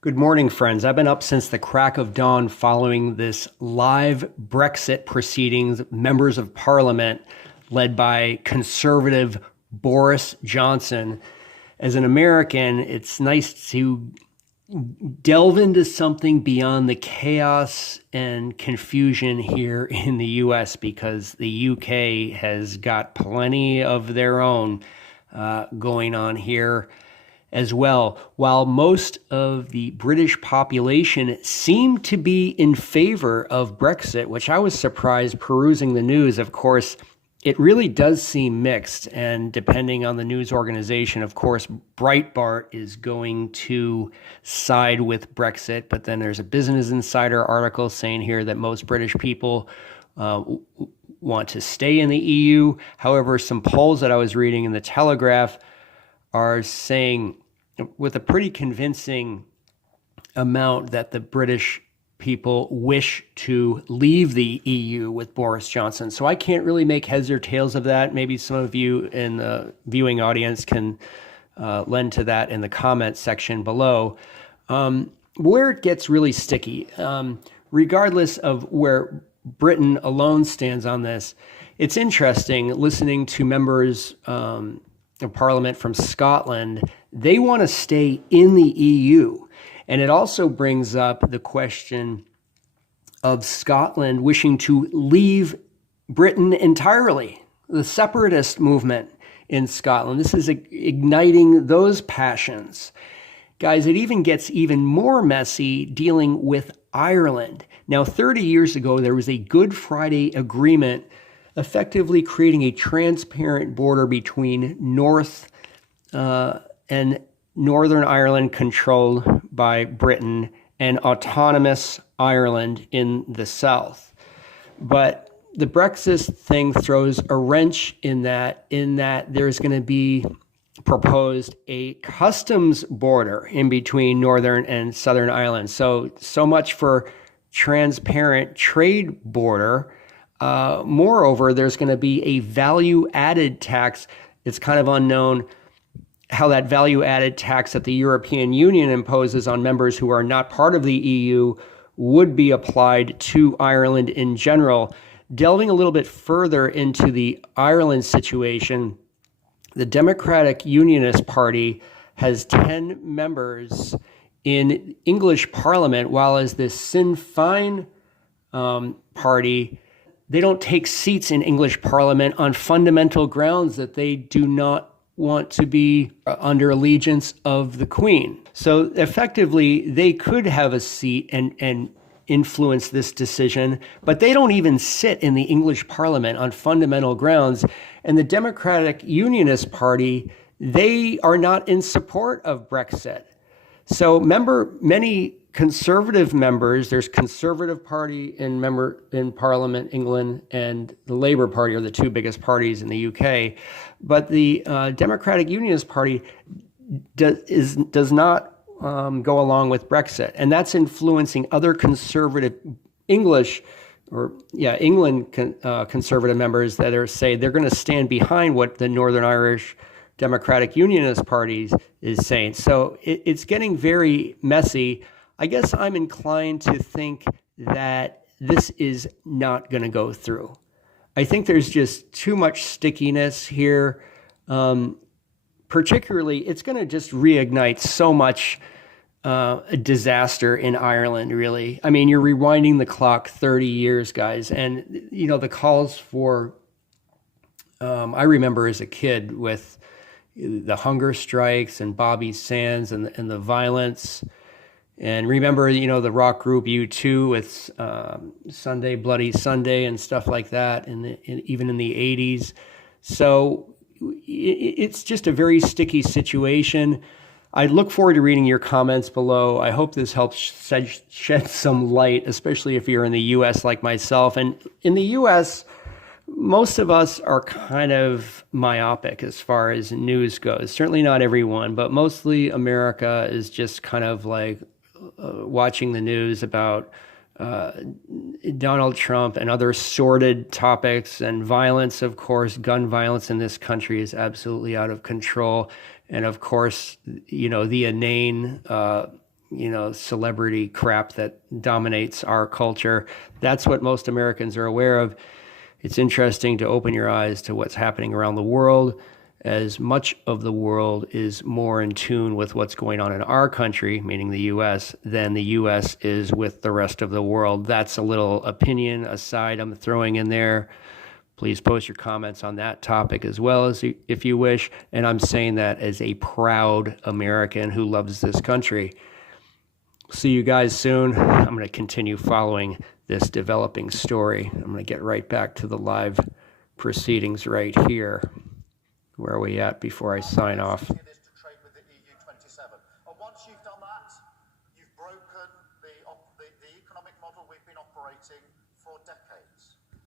Good morning, friends. I've been up since the crack of dawn following this live Brexit proceedings. Members of Parliament, led by conservative Boris Johnson. As an American, it's nice to delve into something beyond the chaos and confusion here in the US because the UK has got plenty of their own going on here as well. While most of the British population seemed to be in favor of Brexit, which I was surprised perusing the news. Of course, it really does seem mixed, and depending on the news organization, of course, Breitbart is going to side with Brexit, but then there's a Business Insider article saying here that most British people want to stay in the EU. However, some polls that I was reading in the Telegraph are saying with a pretty convincing amount that the British people wish to leave the EU with Boris Johnson. So I can't really make heads or tails of that. Maybe some of you in the viewing audience can lend to that in the comments section below. Where it gets really sticky, regardless of where Britain alone stands on this, it's interesting listening to members of Parliament from Scotland. They want to stay in the EU. And it also brings up the question of Scotland wishing to leave Britain entirely, the separatist movement in Scotland. This is igniting those passions. Guys, it even gets even more messy dealing with Ireland. Now, 30 years ago, there was a Good Friday Agreement effectively creating a transparent border between North and Northern Ireland controlled by Britain and autonomous Ireland in the south. But the Brexit thing throws a wrench in that there's going to be proposed a customs border in between Northern and Southern Ireland. So much for transparent trade border. Moreover, there's going to be a value-added tax. It's kind of unknown how that value-added tax that the European Union imposes on members who are not part of the EU would be applied to Ireland in general. Delving a little bit further into the Ireland situation, the Democratic Unionist Party has 10 members in English Parliament, while as the Sinn Féin party, they don't take seats in English Parliament on fundamental grounds that they do not want to be under allegiance of the Queen. So effectively, they could have a seat and influence this decision, but they don't even sit in the English Parliament on fundamental grounds. And the Democratic Unionist Party, they are not in support of Brexit. So many conservative members, there's Conservative Party in Parliament, England, and the Labour Party are the two biggest parties in the UK. But the Democratic Unionist Party does not go along with Brexit. And that's influencing other conservative England conservative members that say they're going to stand behind what the Northern Irish Democratic Unionist Party is saying. So it's getting very messy. I guess I'm inclined to think that this is not going to go through. I think there's just too much stickiness here. Particularly, it's going to just reignite so much a disaster in Ireland, really. I mean, you're rewinding the clock 30 years, guys. And, the calls for, I remember as a kid with the hunger strikes and Bobby Sands and the violence. And remember, the rock group U2 with Sunday, Bloody Sunday and stuff like that, even in the 80s. So it's just a very sticky situation. I look forward to reading your comments below. I hope this helps shed some light, especially if you're in the U.S. like myself. And in the U.S., most of us are kind of myopic as far as news goes. Certainly not everyone, but mostly America is just kind of like watching the news about Donald Trump and other sordid topics and violence. Of course, gun violence in this country is absolutely out of control. And of course, the inane celebrity crap that dominates our culture. That's what most Americans are aware of. It's interesting to open your eyes to what's happening around the world, as much of the world is more in tune with what's going on in our country, meaning the U.S., than the U.S. is with the rest of the world. That's a little opinion aside I'm throwing in there. Please post your comments on that topic as well, as if you wish. And I'm saying that as a proud American who loves this country. See you guys soon. I'm going to continue following this developing story. I'm going to get right back to the live proceedings right here. Where are we at before I sign off?